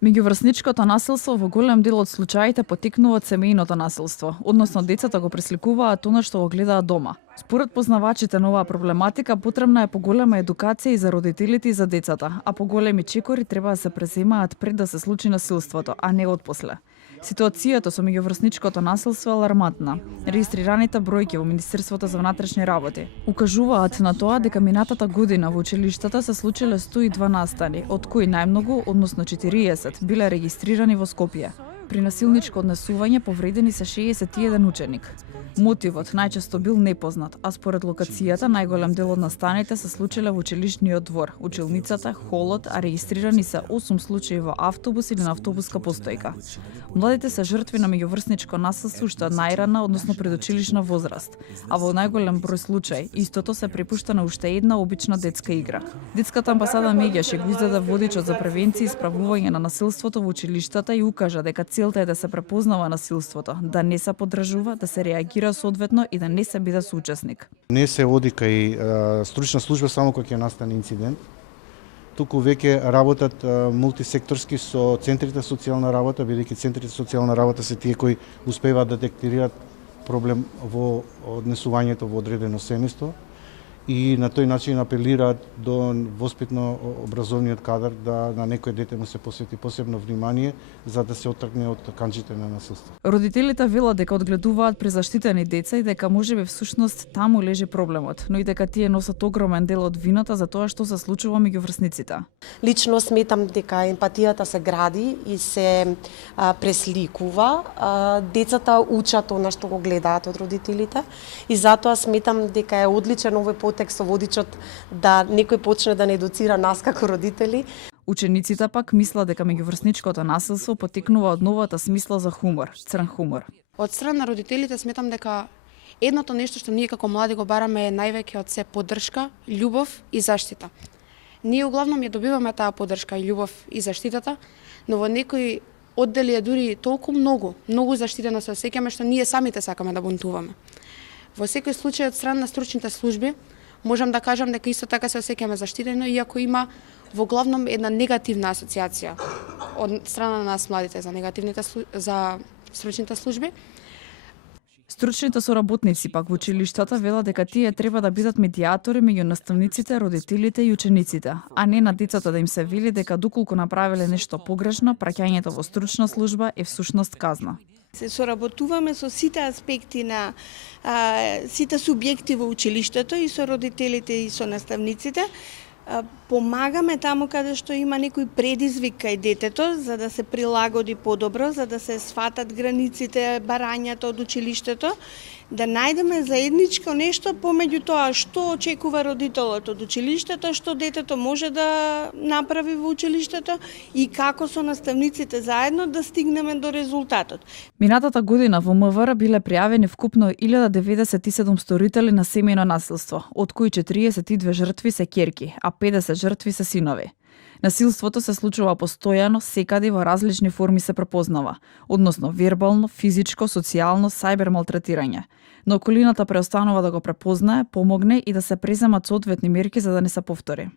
Меѓуврсничкото насилство во голем дел од случаите потекнува од семејното насилство, односно децата го пресликуваат она што го гледаат дома. Според познавачите на оваа проблематика потребна е поголема едукација и за родителите и за децата, а поголеми чекори треба да се преземаат пред да се случи насилството, а не отпосле. Ситуацијата со меѓуврсничкото насилство е алармантна. Регистрираните бројки во Министерството за внатрешни работи укажуваат на тоа дека минатата година во училиштата се случиле 102 настани, од кои најмногу, односно 40, биле регистрирани во Скопје. При насилничко однесување повредени се 61 ученик. Мотивот најчесто бил непознат, а според локацијата најголем дел од настаните се случиле во училишниот двор, училницата, холот, а регистрирани се 8 случаи во автобус или на автобуска постојка. Младите се жртви на меѓуврсничко насилство што е најрана, односно предучилишна возраст, а во најголем број случаи истото се препушта на уште една обична детска игра. Детската амбасада Меѓаше го издаде водичот за превенција и исправување на насилството во училиштата и укажа дека целта е да се препознава насилството, да не се поддржува, да се реагира соодветно и да не се биде соучесник. Не се оди кај стручна служба само кога ќе настане инцидент, туку веќе работат мултисекторски со центрите социјална работа, бидејќи центрите социјална работа се тие кои успеваат да детектираат проблем во однесувањето во одредено семејство и на тој начин апелираат до воспитно-образовниот кадар да на некој дете му се посвети посебно внимание за да се оттргне од канџите на насилство. Родителите велат дека одгледуваат презаштитени деца и дека можеби всушност таму лежи проблемот, но и дека тие носат огромен дел од вината за тоа што се случува меѓу врсниците. Лично сметам дека емпатијата се гради и се пресликува. Децата учат она што го гледаат од родителите и затоа сметам дека е одличен овој потекст со водичот да некој почне да не едуцира нас како родители. Учениците пак мислат дека меѓуврсничкото насилство потекнува од новата смисла за хумор, црн хумор. Од страна на родителите сметам дека едното нешто што ние како млади го бараме е највеќе од се поддршка, љубов и заштита. Ние углавном ја добиваме таа поддршка и љубов и заштитата, но во некои оддели е дури толку многу заштитено се осеќаме што ние самите сакаме да бунтуваме. Во секој случај од страна на стручните служби можам да кажам дека исто така се осеќаме заштитено, иако има во главном една негативна асоциација од страна на нас младите за стручните служби. Стручните соработници пак во училиштата велат дека тие треба да бидат медијатори меѓу наставниците, родителите и учениците, а не на децата да им се вели дека доколку направиле нешто погрешно, праќањето во стручна служба е всушност казна. Се соработуваме со сите аспекти на сите субјекти во училиштето и со родителите и со наставниците. Помагаме таму каде што има некој предизвик кај детето за да се прилагоди подобро, за да се сфатат границите, барањата од училиштето, да најдеме заедничко нешто помеѓу тоа што очекува родителот од училиштето, што детето може да направи во училиштето и како со наставниците заедно да стигнеме до резултатот. Минатата година во МВР биле пријавени вкупно 1097 сторители на семејно насилство, од кои 42 жртви се ќерки, а 50 жртви се синови. Насилството се случува постојано, секаде во различни форми се препознава, односно вербално, физичко, социјално, сајбер малтретирање. Но околината преостанува да го препознае, помогне и да се преземат соодветни мерки за да не се повтори.